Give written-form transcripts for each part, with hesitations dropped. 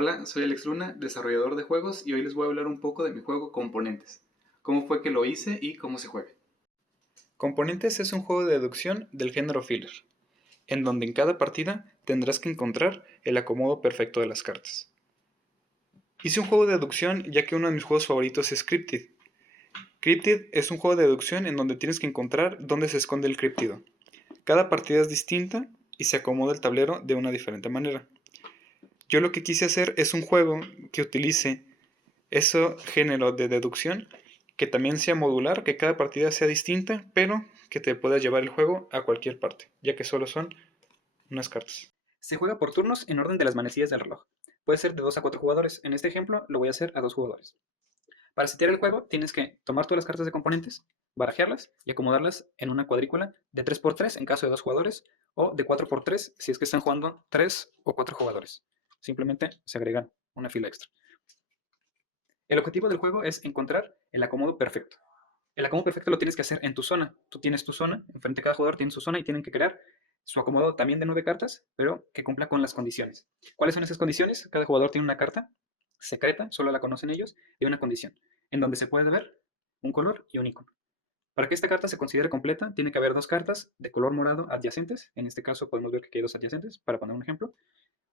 Hola, soy Alex Luna, desarrollador de juegos y hoy les voy a hablar un poco de mi juego Componentes, cómo fue que lo hice y cómo se juega. Componentes es un juego de deducción del género filler, en donde en cada partida tendrás que encontrar el acomodo perfecto de las cartas. Hice un juego de deducción ya que uno de mis juegos favoritos es Cryptid. Cryptid es un juego de deducción en donde tienes que encontrar dónde se esconde el críptido. Cada partida es distinta y se acomoda el tablero de una diferente manera. Yo lo que quise hacer es un juego que utilice ese género de deducción, que también sea modular, que cada partida sea distinta, pero que te pueda llevar el juego a cualquier parte, ya que solo son unas cartas. Se juega por turnos en orden de las manecillas del reloj. Puede ser de 2 a 4 jugadores. En este ejemplo lo voy a hacer a 2 jugadores. Para setear el juego tienes que tomar todas las cartas de componentes, barajearlas y acomodarlas en una cuadrícula de 3x3 en caso de 2 jugadores o de 4x3 si es que están jugando 3 o 4 jugadores. Simplemente se agregan una fila extra. El objetivo del juego es encontrar el acomodo perfecto. El acomodo perfecto lo tienes que hacer en tu zona. Tú tienes tu zona, enfrente de cada jugador tiene su zona y tienen que crear su acomodo también de 9 cartas, pero que cumpla con las condiciones. ¿Cuáles son esas condiciones? Cada jugador tiene una carta secreta, solo la conocen ellos, y una condición, en donde se puede ver un color y un icono. Para que esta carta se considere completa, tiene que haber dos cartas de color morado adyacentes. En este caso podemos ver que aquí hay dos adyacentes, para poner un ejemplo,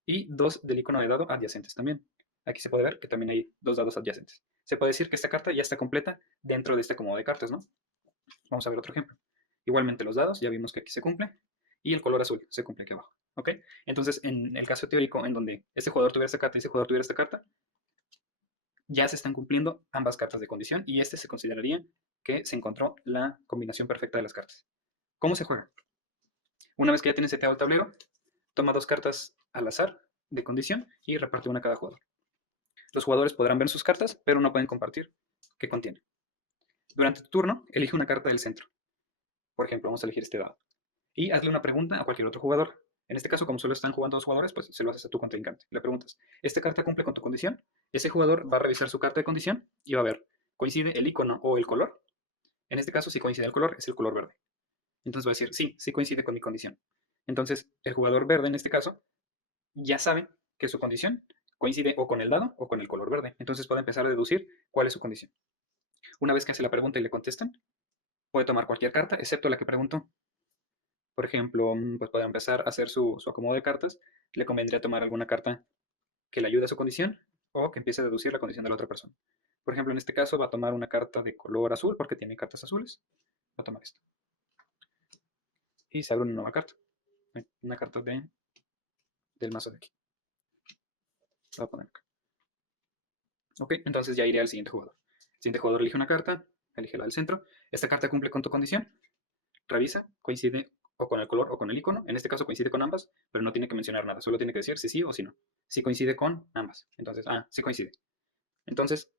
y dos del icono de dado adyacentes también. Aquí se puede ver que también hay dos dados adyacentes. Se puede decir que esta carta ya está completa dentro de este acomodo de cartas, ¿no? Vamos a ver otro ejemplo. Igualmente los dados, ya vimos que aquí se cumple, y el color azul se cumple aquí abajo. ¿Ok? Entonces, en el caso teórico en donde este jugador tuviera esta carta y este jugador tuviera esta carta, ya se están cumpliendo ambas cartas de condición y este se consideraría que se encontró la combinación perfecta de las cartas. ¿Cómo se juega? Una vez que ya tienes seteado el tablero, toma dos cartas al azar de condición y reparte una a cada jugador. Los jugadores podrán ver sus cartas, pero no pueden compartir qué contiene. Durante tu turno, elige una carta del centro. Por ejemplo, vamos a elegir este dado. Y hazle una pregunta a cualquier otro jugador. En este caso, como solo están jugando dos jugadores, pues se lo haces a tu contrincante. Le preguntas, ¿esta carta cumple con tu condición? Ese jugador va a revisar su carta de condición y va a ver, ¿coincide el icono o el color? En este caso, si coincide el color, es el color verde. Entonces va a decir, sí, sí coincide con mi condición. Entonces, el jugador verde, en este caso, ya sabe que su condición coincide o con el dado o con el color verde. Entonces puede empezar a deducir cuál es su condición. Una vez que hace la pregunta y le contestan, puede tomar cualquier carta, excepto la que preguntó. Por ejemplo, pues puede empezar a hacer su acomodo de cartas. Le convendría tomar alguna carta que le ayude a su condición o que empiece a deducir la condición de la otra persona. Por ejemplo, en este caso va a tomar una carta de color azul porque tiene cartas azules. Va a tomar esto. Y se abre una nueva carta. Una carta del mazo de aquí. Va a poner acá. Ok, entonces ya iré al siguiente jugador. El siguiente jugador elige una carta, elige la del centro. Esta carta cumple con tu condición. Revisa, coincide o con el color o con el icono. En este caso coincide con ambas, pero no tiene que mencionar nada. Solo tiene que decir si sí o si no. Si coincide con ambas. Entonces, sí coincide. Entonces,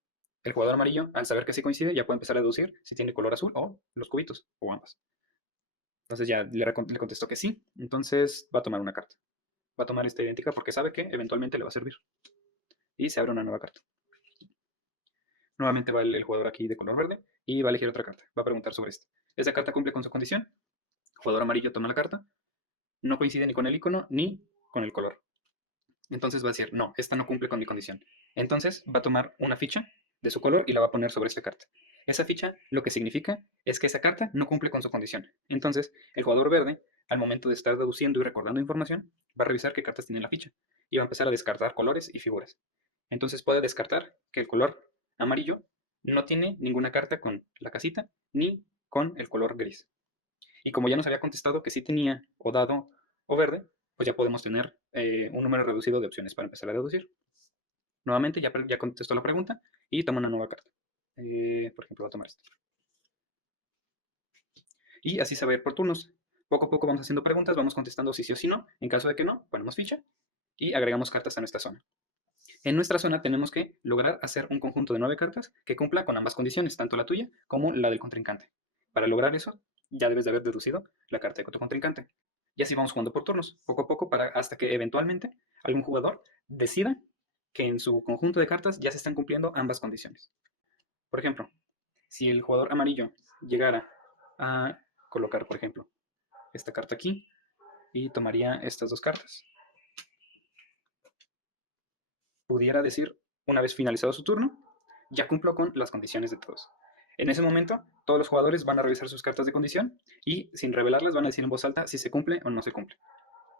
el jugador amarillo, al saber que sí coincide, ya puede empezar a deducir si tiene color azul o los cubitos, o ambas. Entonces ya le contestó que sí. Entonces va a tomar una carta. Va a tomar esta idéntica porque sabe que eventualmente le va a servir. Y se abre una nueva carta. Nuevamente va el jugador aquí de color verde y va a elegir otra carta. Va a preguntar sobre esta. ¿Esta carta cumple con su condición? El jugador amarillo toma la carta. No coincide ni con el icono ni con el color. Entonces va a decir, no, esta no cumple con mi condición. Entonces va a tomar una ficha de su color y la va a poner sobre esta carta. Esa ficha lo que significa es que esa carta no cumple con su condición. Entonces el jugador verde, al momento de estar deduciendo y recordando información, va a revisar qué cartas tiene en la ficha y va a empezar a descartar colores y figuras. Entonces puede descartar que el color amarillo no tiene ninguna carta con la casita ni con el color gris. Y como ya nos había contestado que sí tenía o dado o verde, pues ya podemos tener un número reducido de opciones para empezar a deducir. Nuevamente ya contestó la pregunta y toma una nueva carta. Por ejemplo, voy a tomar esta. Y así se va a ir por turnos. Poco a poco vamos haciendo preguntas, vamos contestando si sí o si no. En caso de que no, ponemos ficha y agregamos cartas a nuestra zona. En nuestra zona tenemos que lograr hacer un conjunto de 9 cartas que cumpla con ambas condiciones, tanto la tuya como la del contrincante. Para lograr eso, ya debes de haber deducido la carta de tu contrincante. Y así vamos jugando por turnos, poco a poco, hasta que eventualmente algún jugador decida que en su conjunto de cartas ya se están cumpliendo ambas condiciones. Por ejemplo, si el jugador amarillo llegara a colocar, por ejemplo, esta carta aquí y tomaría estas dos cartas, pudiera decir, una vez finalizado su turno, ya cumplo con las condiciones de todos. En ese momento, todos los jugadores van a revisar sus cartas de condición y sin revelarlas van a decir en voz alta si se cumple o no se cumple.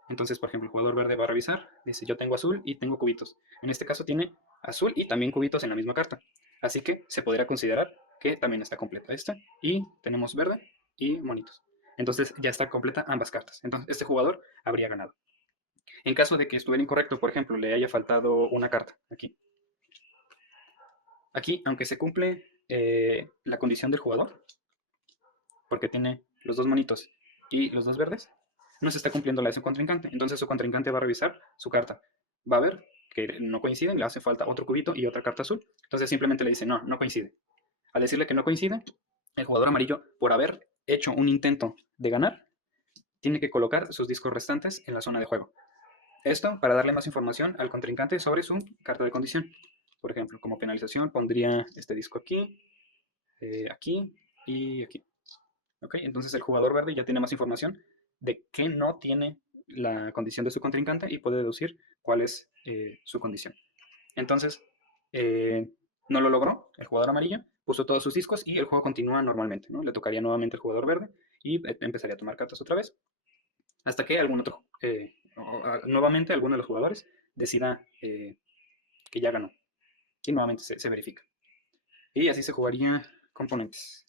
Entonces, por ejemplo, el jugador verde va a revisar, dice yo tengo azul y tengo cubitos. En este caso tiene azul y también cubitos en la misma carta. Así que se podría considerar que también está completa esta. Y tenemos verde y monitos. Entonces ya está completa ambas cartas. Entonces este jugador habría ganado. En caso de que estuviera incorrecto, por ejemplo, le haya faltado una carta aquí. Aquí, aunque se cumple la condición del jugador, porque tiene los dos monitos y los dos verdes, no se está cumpliendo la de su contrincante. Entonces su contrincante va a revisar su carta. Va a ver que no coinciden, le hace falta otro cubito y otra carta azul. Entonces simplemente le dice, no, no coincide. Al decirle que no coincide, el jugador amarillo, por haber hecho un intento de ganar, tiene que colocar sus discos restantes en la zona de juego. Esto para darle más información al contrincante sobre su carta de condición. Por ejemplo, como penalización pondría este disco aquí, aquí y aquí. ¿Okay? Entonces el jugador verde ya tiene más información de qué no tiene la condición de su contrincante y puede deducir cuál es su condición. Entonces, no lo logró el jugador amarillo, puso todos sus discos y el juego continúa normalmente, ¿no? Le tocaría nuevamente al jugador verde y empezaría a tomar cartas otra vez hasta que algún otro, nuevamente alguno de los jugadores decida que ya ganó y nuevamente se verifica. Y así se jugaría componentes.